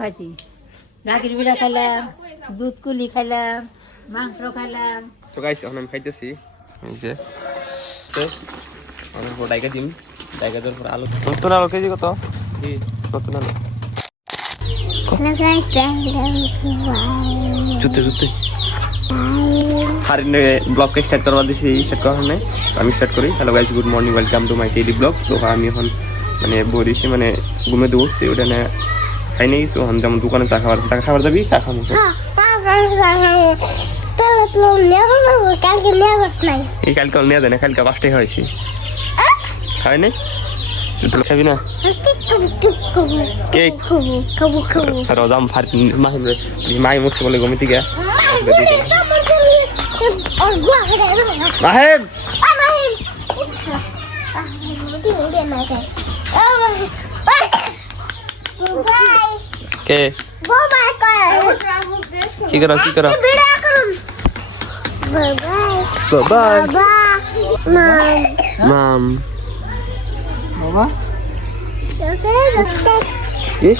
খাইছি গাখির বিড়া খাইলাম, দুধ কুলি খাইলাম, মাংস খাইলাম। তো গাইস এখন আমি খাইতেছি এই যে অনেক বড় ডাইকা দিম, ডাইকা দেওয়ার পর আলু। নতুন আলু কেজি কত? নতুন আলু জুতে জুতে হারিনে ব্লগকে স্টার্ট করবা দিছি। স্টার্ট করার কারণে আমি স্টার্ট করি। Hello guys, good morning, welcome to my daily blog. তো আমি এখন মানে বলিছি মানে ঘুমে দেবছি, ওটা না খাই নিয়ে গেছি। ওখানে যেমন দোকানে চা খাবার যাবি, চা খাবো। এই কালকে নেওয়া যায় না, কালকে 5টায় হয়েছি খাই নাই। তুই খাবি না কেক? রজাম মাই মরছে বলে ঘুমি থেকে কে কি করা কি করা বাই মাম বাবা কি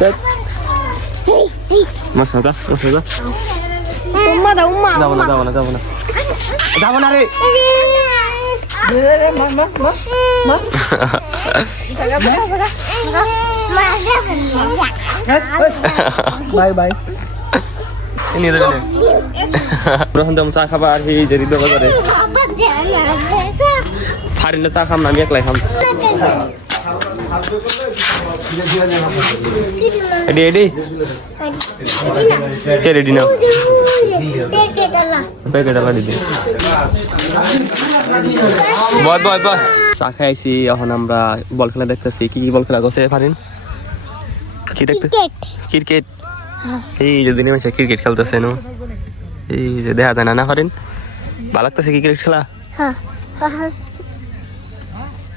tek mas ada umma da umma dawana re bye bye ini ada nih berhenti cah kabar hi jadi dua kali hari ini cah kam nami eklai kam ready ke ready now packet ala দিদি boy চা খাইছি। এখন আমরা বল খেলা দেখতেছি। কি বল খেলা করছে ফারিন? কি দেখতে? ক্রিকেট। এই যে দিনে মাসে ক্রিকেট খেলতেছে নো, এই যে দেখা যায় না ফারিন? ভালো লাগতেছে কি ক্রিকেট খেলা? হ্যাঁ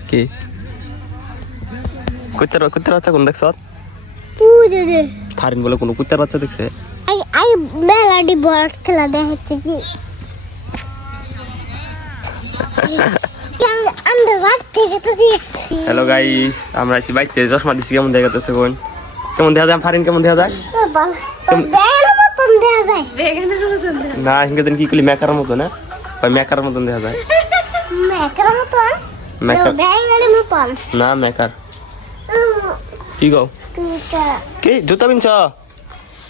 কি কুত্তার বাচ্চা কোন দেখছ? ফারিন বলে কোন কুত্তার বাচ্চা দেখছে? আই মেলাডি বল খেলা দেখতে কি হ্যালো গাইস, আমরা আছি বাইতে চশমা দিছি। কেমন দেখা যাচ্ছে কোন? কেমন দেখা যায় ফারিন? কেমন দেখা যায়? না হিংকে দিন কি কলি মেকার মতো না, ভাই মেকার মতন দেখা যায়। না মেকার কি গো? কি জুতা পিনছ?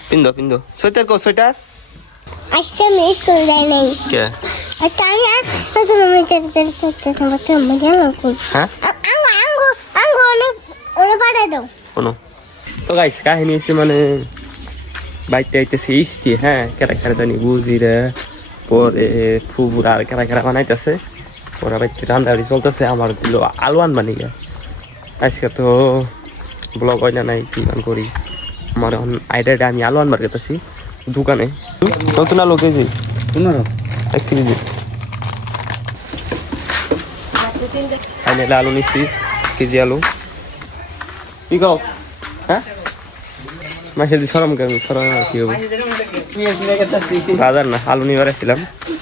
পিন্ধো সোয়েটার কো সোয়েটার। আজকে আমি স্কুল যাই নাই। কে? আচ্ছা আমি প্রথম হ্যাঁ ওরে পাঠাই দাও কোনো। তো গাইস কাহিনী হচ্ছে মানে বাইতে আইতেছে ইস্টি, হ্যাঁ কেরা কেরা জানি বুঝিরে পরে ফুবুরা আর কেরা বানাইতেছে। ওরা বাইতে রান্নাবাড়ি চলতেছে। আমার দিল আলুয়ান বানিয়ে আজকে তো ব্লগ হয় না নাই কি গান করি। আমার এখন আইডিয়াটা আমি আলুয়ান বার করতেছি দোকানে। নতুন আলু কেজি 15 1 কেজি দিন। আলু নিচ্ছি কেজি আলু। কি কও? হ্যাঁ মাসে সরম কেন? সরম কি হবে বাজার না, আলু নিবার আসছিলাম।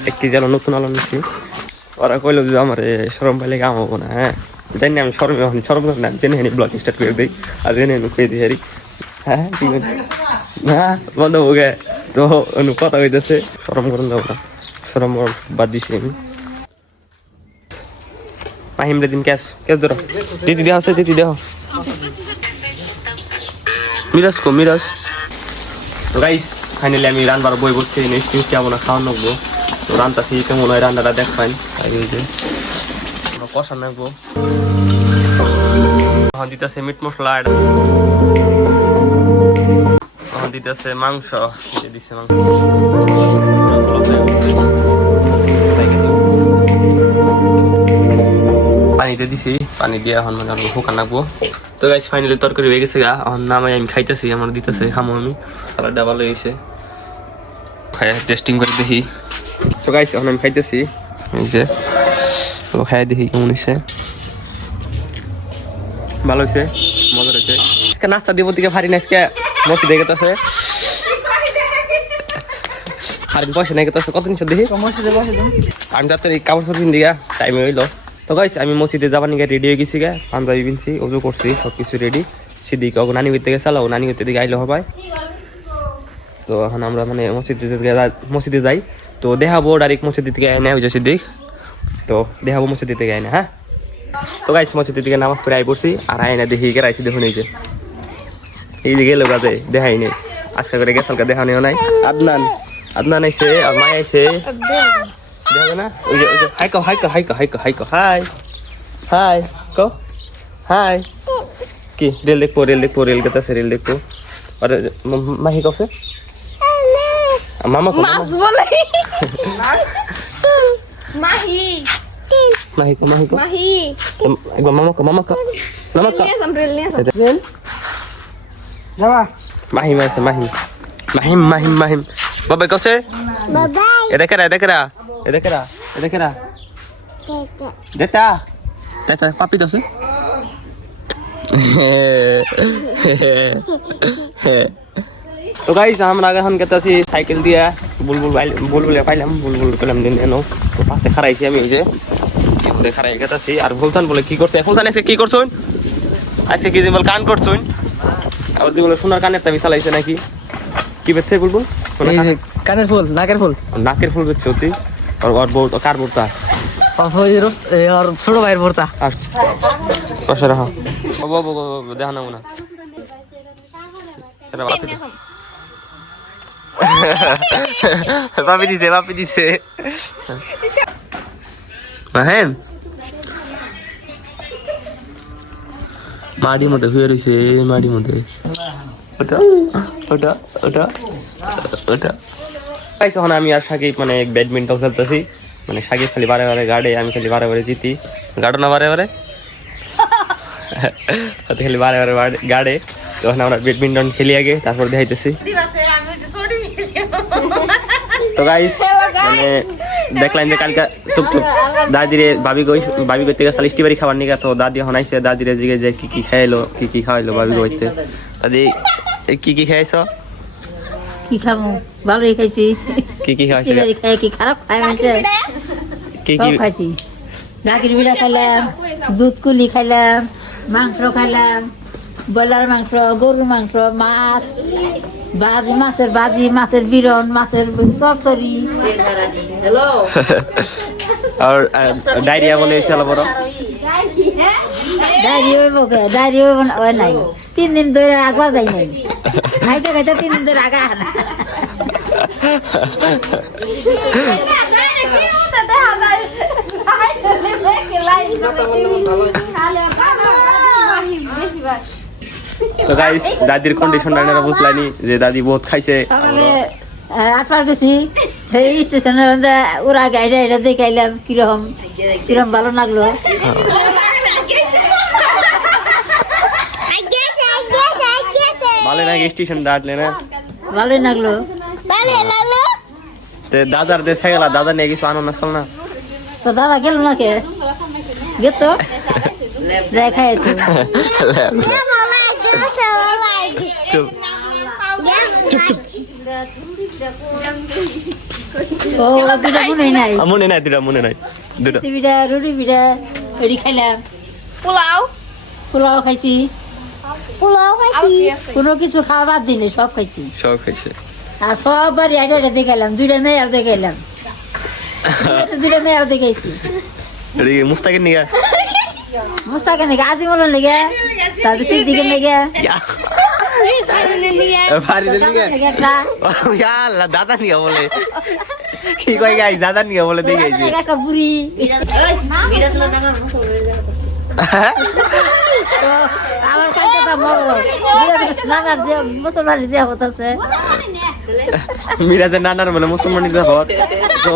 1 কেজি আলু, নতুন আলু নিচ্ছি। ওরা কইলো যে আমার সরম পাইলে কাম হবো না। হ্যাঁ জানি আমি সরম না, জেনে হেনি ব্লগ স্টার্ট করে দিই আর জেনে পেয়ে দিই হারি। হ্যাঁ ঠিক আছে না বন্ধ হো গে। তো কথা হইতেছে সরম করুন যাবো না, সরম বাদ দিছি আমি। মাহিমরে দিন ক্যাশ ধরো। দিদি দেওয়া আছে, দিদি দেওয়া মিরাজ গাইস। ফাইনালি আমি রান্নার বই করছি। নেক্সট যাবো না, খাওয়ান নেবো। তো রান্নাছি কেমন হয় রান্নাটা দেখ পাইন। কষা নেবো, দিতেছে মিট মশলা, দিতেছে মাংস, দিচ্ছে মাংস পানিতে দিছি। পানি দিয়ে এখন মানে শুকান রাখবো। তো গাইস ফাইনালি তরকারি হয়ে গেছে গা। এখন নামাই আমি খাইতেছি, আমার দিতেছে খামো আমি। কালারটা ভালো হয়েছে, খাই টেস্টিং করে দেখি। তো গাইস এখন আমি খাইতেছি, এই যে খাই দেখি কেমন হয়েছে। ভালো হয়েছে, মজা হয়েছে। আজকে নাস্তা দিব দিকে ফারিন আজকে মসি দেখে আছে ফারিন পয়সা নাই কত দিন দেখি আমি তাড়াতাড়ি কাপড় চোপড় দিকে টাইমে হইলো। তো গাইস আমি মসজিদে যাবার নিকে রেডি হয়ে গেছি গা, পাঞ্জাবি পিনছি, অজু করছি, সব কিছু রেডি। সিদ্দিক ও নানি বাড়িতে গেছিল, ও নানি বাড়িতে দিকে আইলো হবাই। তো এখন আমরা মানে মসজিদে যাই, তো দেখাবো ডাইরেক্ট মসজিদ থেকে আয় না ওই যে সিদ্দিক, তো দেখাবো মসজিদ থেকে আয় না। হ্যাঁ তো গাইস মসজিদ থেকে নামাজ পড়ে আই পড়ছি, আর আয়না দেখি গেরাইছি, দেখুন এই যে গেল কাজে দেখাই নেই, আজকে করে গেছালকা দেখা নেও নাই। আদনান আইছে আর মাই আইছে, দেখা না ওই যে হাই কো হাই কো হাই কি রেল দেখবো রেল গেতাছে রেল দেখবো। আর মাহি কছে মামা কো মাছ বলে মাহি একবার মামা কো রেল নিয়ে মাহিম আছে মাহিম বাবা কছে বাবাই এদেকেরা দেতা পাপি দছে তো গাইস আমরা এখন গেতাছি সাইকেল দিয়া বুলবুল পাইলাম বুলবুল পেলাম দিন এনো, তো পাশে খারাইছি আমি, এই যে খারাই গেতাছি। আর ফুলতান বলে কি করছে, ফুলতান এসে কি করছুন আজকে কি বল কান করছুন, আবার তুই বলে সোনার কানের তাবি চালাইছে নাকি, কি বেচছে বুলবুল? কানের ফুল নাকের ফুল বেচছে অতি। আর বউ কার বউটা? আর ছোট ভাইয়ের ভর্তা। আর পাশে রাখো দেখা নাও না বাপি দিছে মাহেম মাড়ির মধ্যে হয়ে রয়েছে, মাড়ির মধ্যে ওটা এখন আমি আর সাকিব মানে ব্যাডমিন্টন খেলতেছি, মানে সাকিব খালি বারে গাড়ে, আমি খালি বারে জিতি, গাড়ো না বারে খালি বারে গাড়ে। তখন আমরা ব্যাডমিন্টন খেলি আগে, তারপর দেখাইতেছি। তো গাইস মানে দেখলাম যে কালকে চুপ দাদিরে ভাবি করতে গেছে লিস্টি বাড়ি খাবার নিকা, তো দাদি এখন আইসে দাদিরে জিগে যে কি খাওয়াইলো ভাবি করতে। দাদি কি খাইছো? কি খাবো, ভালোই খাইছি। কি খাইছো? কি খারাপ খাই মানুষে, কি সব খাইছি। গাখির বিড়া খাইলাম, দুধ কুলি খাইলাম, মাংস খাইলাম, ব্রয়লার মাংস, গরুর মাংস, মাছ মাছের বাজি, মাছের বিরন, মাছের চরচরি। আর ডায়রিয়া বলে এসে বড় ডায়রি হইব নাই, 3 দিন ধরে আগা যাই নাই, খাইতে 3 দিন ধরে আগা আনা। তো গাইস দাদির কন্ডিশনটা আপনারা বুঝলানি যে দাদি বহুত খাইছে। সকালে 8বার গেছি, সেই স্টেশনের মধ্যে ওরা গাইডা এটা দেখাইলাম কিরকম ভালো লাগলো। ভালো নাকি স্টেশন দাঁড়লে না? ভালোই লাগলো। দাদার দেশে গেলা, দাদা নিয়ে কিছু আনো না চল না? তো দাদা গেল না কে গেত দেখাই তো ও দুটা মনে নাই মনে নাই দুটা পিঠা রুটি পিঠা এটি খাইলাম, পোলাও খাইছি, কোনো কিছু খাওয়া বাদ দিলে সব খাইছি। আর সববার এটা দেখাইলাম, 2টা মেয়েও দেখাইলাম, 2টা মেয়েও দেখাইছি। মুস্তাকের নিগা মুস্তাকের নিগা, আজিমলের নিগা, তাদের সিদ্দিকের নিগা, দাদা নিয়ে বলে কি কয় গাই, দাদা নিয়ে বলে দেখে একটা বুড়ি আমার কাছে নানার যে মুসলমানের যে হতেছে, মিরাজের নানার বলে মুসলমানি জাফর, তো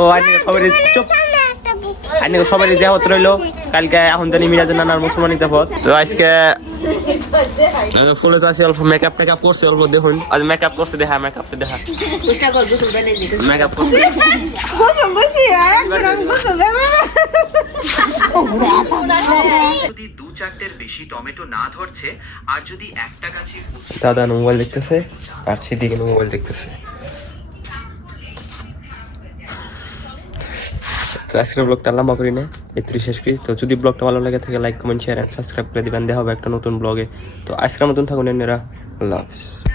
সবাই জাফত রইলো কালকে, এখন জানি মিরাজের নানার মুসলমানি জাফত। তো আজকে ফুলে চাষি অল্প মেকআপ করছে, অল্প দেখুন আজ মেকআপ করছে, মেকআপ করছে। যদি 2-4টের বেশি টমেটো না ধরছে, আর যদি একটা গাছে দাদা মোবাইল দেখতেছে আর সিদ্দিক মোবাইল দেখতেছে। তো আজকের ব্লগটা লম্বা করি না, এত্রি শেষ করি। তো যদি ব্লগটা ভালো লাগে থাকে লাইক কমেন্ট শেয়ার সাবস্ক্রাইব করে দিবেন। দেখা হবে একটা নতুন ব্লগে। তো আজকের মতন থাকুন এনারা, আল্লাহ হাফিজ।